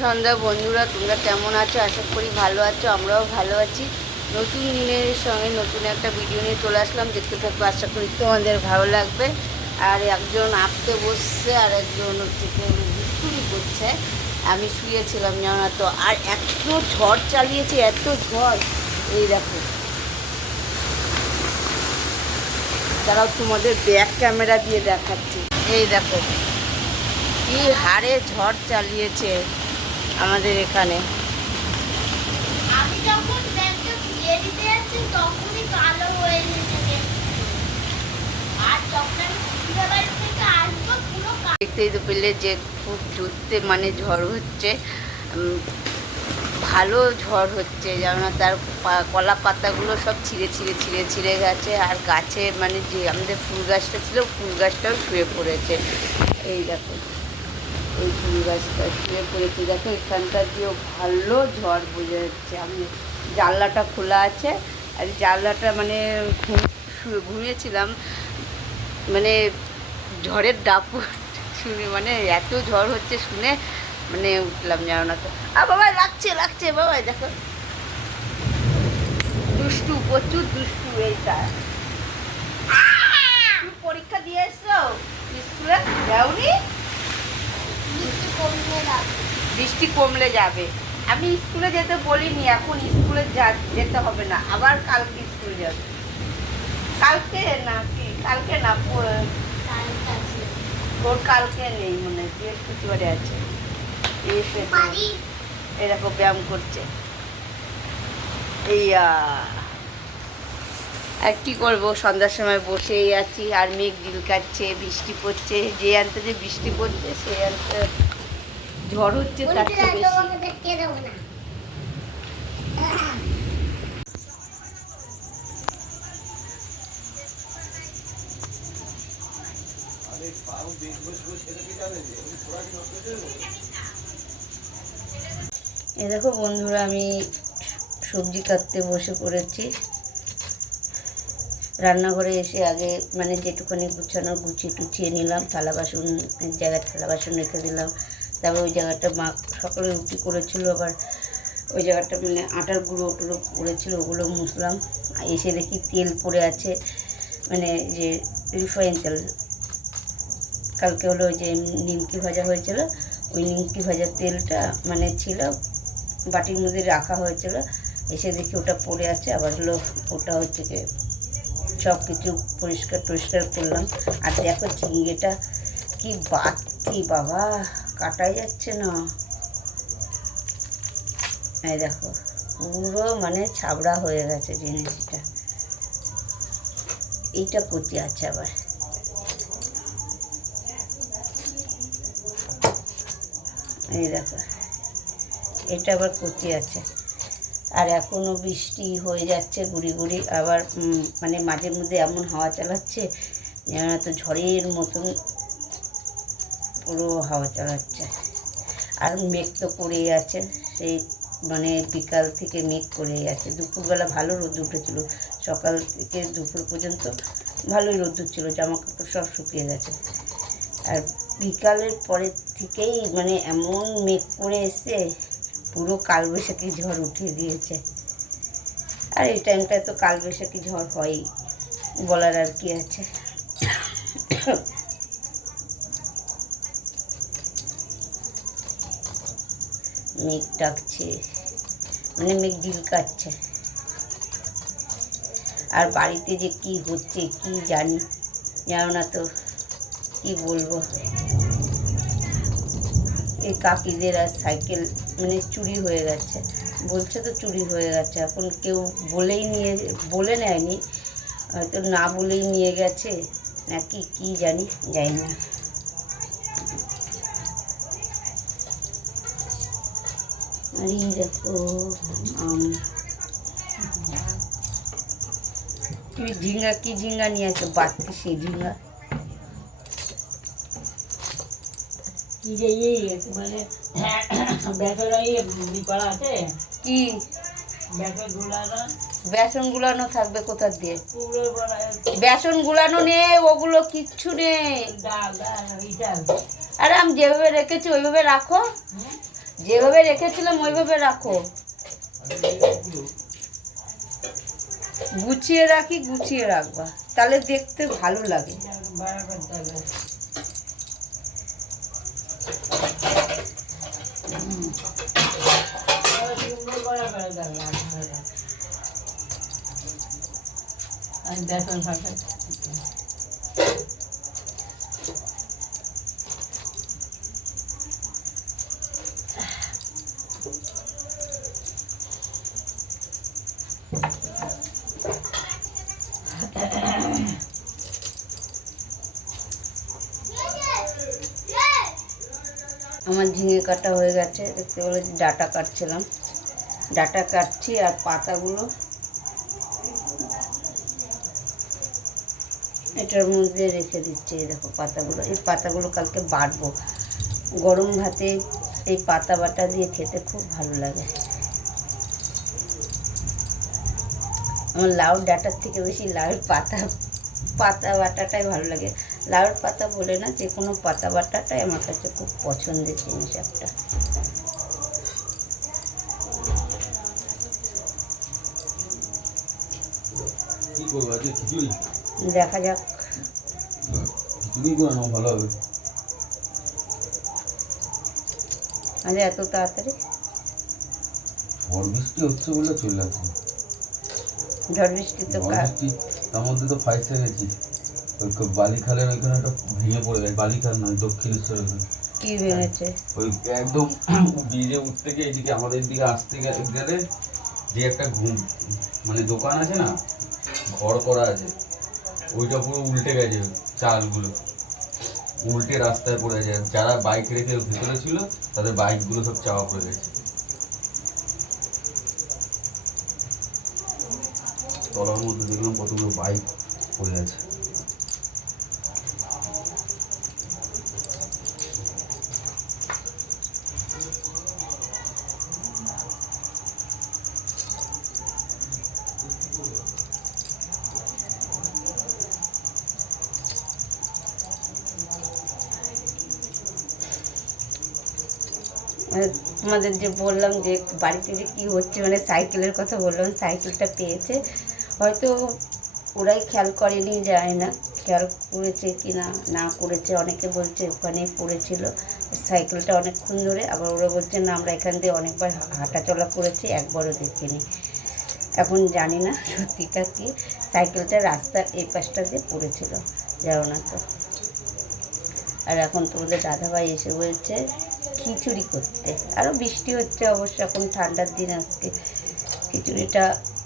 সন্ধ্যা বন্ধুরা, তোমরা কেমন আছো? আশা করি ভালো আছো, আমরাও ভালো আছি। নতুন দিনের সঙ্গে নতুন একটা ভিডিও নিয়ে চলে আসলাম, দেখতে থাকবো। আশা করি তোমাদের ভালো লাগবে। আর একজন আঁকতে বসছে আর একজন থেকে বিস্কুটি করছে। আমি শুয়েছিলাম জানো তো, আর এত ঝড় চালিয়েছে, এত ঝড়। এই দেখো, তারাও তোমাদের ব্যাক ক্যামেরা দিয়ে দেখাচ্ছি। এই দেখো কি হারে ঝড় চালিয়েছে আমাদের এখানে। আমি যখন ব্যাগটা ধুয়ে দিতে যাচ্ছি তখনই কালো হয়ে গেছে। আর যখন আমি পুরো বাড়ি থেকে আসবো পুরো দেখতেই তো পেলে যে খুব জুড়তে মানে ঝড় হচ্ছে, ভালো ঝড় হচ্ছে জানো না। তার কলা পাতাগুলো সব ছিঁড়ে গেছে। আর গাছে মানে যে আমাদের ফুল গাছটা ছিল, ফুল গাছটাও শুয়ে পড়েছে। এই দেখো, এই ফুল গাছটা শুয়ে পড়েছে। দেখো এখানটা দিয়েও ভালো ঝড় বোঝা যাচ্ছে। আমি জানলাটা খোলা আছে, আর জানলাটা মানে ঘুমিয়েছিলাম, মানে ঝড়ের দাপট শুনে, মানে এত ঝড় হচ্ছে শুনে মানে উঠলাম জানো না তো। বাবাই লাগছে বাবাই, দেখো দুষ্টু, প্রচুর দুষ্টু এইটা। তুমি পরীক্ষা দিয়ে এসছো স্কুলে? যাওনি? বৃষ্টি কমলে যাবে। আমি স্কুলে যেতে বলিনি, এখন স্কুলে যেতে হবে না, আবার কালকে স্কুল যাবে। কালকে না কি, কালকে না, ওর কালকে নেই মনে হয়, বৃহস্পতিবারে আছে। এরকম ব্যায়াম করছে। আর কি করবো, সন্ধ্যার সময় বসেই আছি, আর মেঘ ঝিলকাচ্ছে, বৃষ্টি পড়ছে। যে আনতে যে বৃষ্টি পড়ছে, সে আনতে ঝড় হচ্ছে তার চেয়ে বেশি। এ দেখো বন্ধুরা, আমি সবজি কাটতে বসে পড়েছি। রান্নাঘরে এসে আগে মানে যেটুখানি গুছানোর গুছিয়ে নিলাম। থালা বাসন জায়গায় থালা বাসন রেখে দিলাম। তারপর ওই জায়গাটা মা সকালে রুটি করেছিল, আবার ওই জায়গাটা মানে আটার গুঁড়ো টুড়ো পড়েছিল, ওগুলো মুছলাম। এসে দেখি তেল পড়ে আছে, মানে যে রিফাইন তেল। কালকে হলো ওই যে নিমকি ভাজা হয়েছিল, ওই নিমকি ভাজার তেলটা মানে ছিল, বাটির মধ্যে রাখা হয়েছিল। এসে দেখি ওটা পড়ে আছে। আবার হলো ওটা হচ্ছে কি সব কিছু পরিষ্কার টরিষ্কার করলাম। আর দেখো ঝিঙ্গেটা কি বাড়তি বাবা, কাটাই যাচ্ছে না। এই দেখো পুরো মানে ছাবড়া হয়ে গেছে জিনিসটা। এইটা কচি আছে আবার। এই দেখো এটা আবার কচি আছে। আর এখনও বৃষ্টি হয়ে যাচ্ছে গুড়ি গুড়ি। আবার মানে মাঝে মধ্যে এমন হাওয়া চালাচ্ছে যেন তো ঝড়ের মতন পুরো হাওয়া চালাচ্ছে। আর মেঘ তো করেই আছে, সেই মানে বিকাল থেকে মেঘ করেই আছে। দুপুরবেলা ভালো রোদ উঠেছিল, সকাল থেকে দুপুর পর্যন্ত ভালোই রোদ ছিল, জামা কাপড় সব শুকিয়ে গেছে। আর বিকালের পরের থেকেই মানে এমন মেঘ করে এসে পুরো কালবৈশাখী ঝড় উঠিয়ে দিয়েছে। আর এই টাইমটায় তো কালবৈশাখী ঝড় হয়ই, বলার আর কি আছে। মেঘ ডাকছে, মানে মেঘ ঝিলকাচ্ছে। আর বাড়িতে যে কি হচ্ছে কি জানি, জানো না তো, কি বলবো। এই কাকিদের আর সাইকেল মানে চুরি হয়ে গেছে, বলছে তো চুরি হয়ে গেছে। এখন কেউ বলে নেয়নি, হয়তো না বলেই নিয়ে গেছে নাকি কি জানি না। আর এই দেখো তুমি কি ঝিঙ্গা নিয়ে আসো, বাড়তি সেই ঝিঙ্গা। কি যে মানে কি বেসন গুলানো থাকবে কোথা দিয়ে? বেসন গুলানো নেই, ওগুলো কিচ্ছু নেই। আরে আমি যেভাবে রেখেছি ওইভাবে রাখো, যেভাবে রেখেছিলাম ওইভাবে রাখো, গুছিয়ে রাখি, গুছিয়ে রাখবা, তাহলে দেখতে ভালো লাগে। বড়া করতে হবে। বড়া করে দেবে আর বেসন ফাঁকা। আমার ঝিঙে কাটা হয়ে গেছে, দেখতে পেলে ডাটা কাটছিলাম, ডাটা কাটছি আর পাতাগুলো এটার মধ্যে রেখে দিচ্ছি। এই দেখো পাতাগুলো, এই পাতাগুলো কালকে বাটবো, গরম ভাতে এই পাতা বাটা দিয়ে খেতে খুব ভালো লাগে। আমার লাউর ডাটার থেকে বেশি লাউর পাতা বাটাটাই ভালো লাগে। লাউর পাতা বলে না, যে কোনো পাতা বাটাটাই আমার কাছে খুব পছন্দের জিনিস একটা। দেখা যাক, আজ এত তাড়াতাড়ি ঝড় বৃষ্টি হচ্ছে বলে চলে যাচ্ছে। ঝড় বৃষ্টি তো তার মধ্যে তো ফাইসে গেছি, ওই বালিখালের ওইখানে একটা ভেঙে পড়ে গেছে। বালিখাল নয়, দক্ষিণেশ্বর ওইখানে। কি ভেঙেছে? ওই একদম ব্রিজে উঠতে গিয়ে এদিকে আমাদের দিকে আসতে গেলে যে একটা মানে দোকান আছে না, ঘর করা আছে, ওইটা পুরো উল্টে গেছে, চালগুলো উল্টে রাস্তায় পড়ে যায়। যারা বাইক রেখে ভেতরে ছিল তাদের বাইকগুলো সব চাপা পড়ে গেছে। তলার মধ্যে দেখলাম কতগুলো বাইক পড়ে আছে। তোমাদের যে বললাম যে বাড়িতে যে কী হচ্ছে, মানে সাইকেলের কথা বললাম, সাইকেলটা পেয়েছে, হয়তো ওরাই খেয়াল করেনি, যায় না খেয়াল করেছে কি না না করেছে। অনেকে বলছে ওখানেই পড়েছিল সাইকেলটা অনেকক্ষণ ধরে, আবার ওরা বলছে না আমরা এখান দিয়ে অনেকবার হাঁটাচলা করেছি, একবারও দেখিনি। এখন জানি না সত্যিটা কি, সাইকেলটা রাস্তার এই পাশটা দিয়ে পড়েছিল, যাও না তো। আর এখন তোমাদের দাদাভাই এসে বলছে খিচুড়ি করতে, আরও বৃষ্টি হচ্ছে অবশ্য, এখন ঠান্ডার দিন, আজকে খিচুড়িটা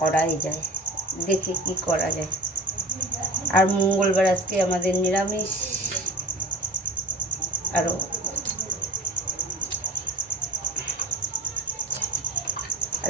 করাই যায়, দেখি কি করা যায়। আর মঙ্গলবার আজকে আমাদের নিরামিষ। আরও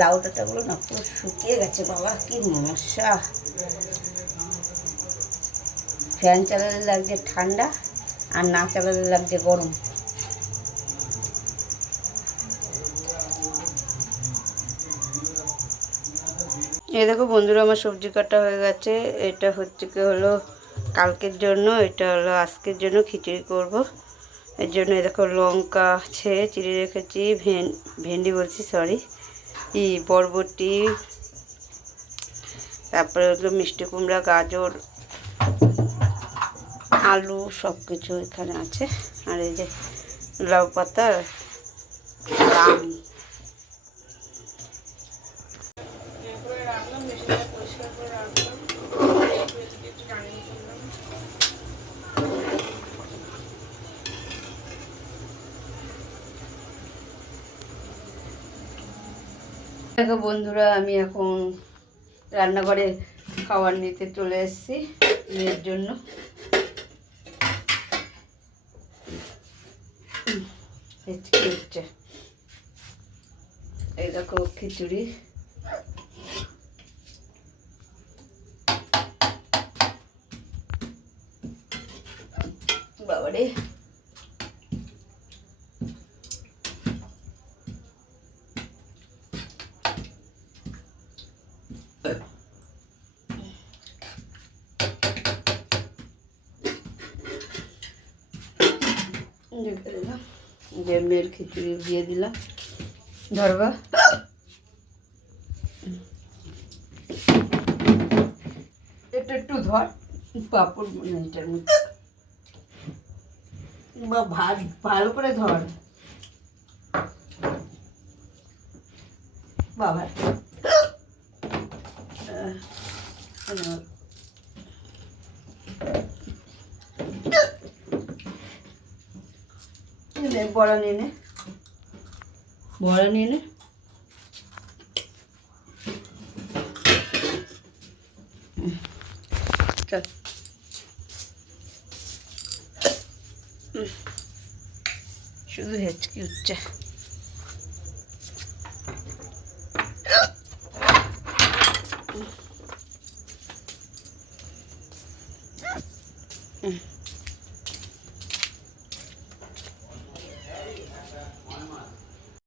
লাউ ডাঁটাগুলো না পুরো শুকিয়ে গেছে, বাবা কি মশা। ফ্যান চালালে লাগছে ঠান্ডা, আর না চালালে লাগছে গরম। এই দেখো বন্ধুরা, আমার সবজি কাটা হয়ে গেছে। এটা হচ্ছে কি হলো কালকের জন্য, এটা হলো আজকের জন্য খিচুড়ি করব। এর জন্য দেখো লঙ্কা আছে চিড়ে রেখেছি, ভেন্ডি বলছি সরি, বরবটি, তারপরে হলো মিষ্টি কুমড়া, গাজর, আলু, সব কিছু এখানে আছে। আর এই যে লাউ পাতা, আম। দেখো বন্ধুরা, আমি এখন রান্নাঘরে খাবার নিতে চলে এসেছি মেয়ের জন্য। হচ্ছে এই দেখো খিচুড়ি, বাবারে মেয়ের খিচুড়ি দিয়ে দিলাম। ধরবা এটা একটু ধর পাপড় মনে এটার মধ্যে বা ভালো করে ধর বাবা বড়া নিয়ে নে বড়া নিয়ে নে চল শুধু হেঁচকি উঠছে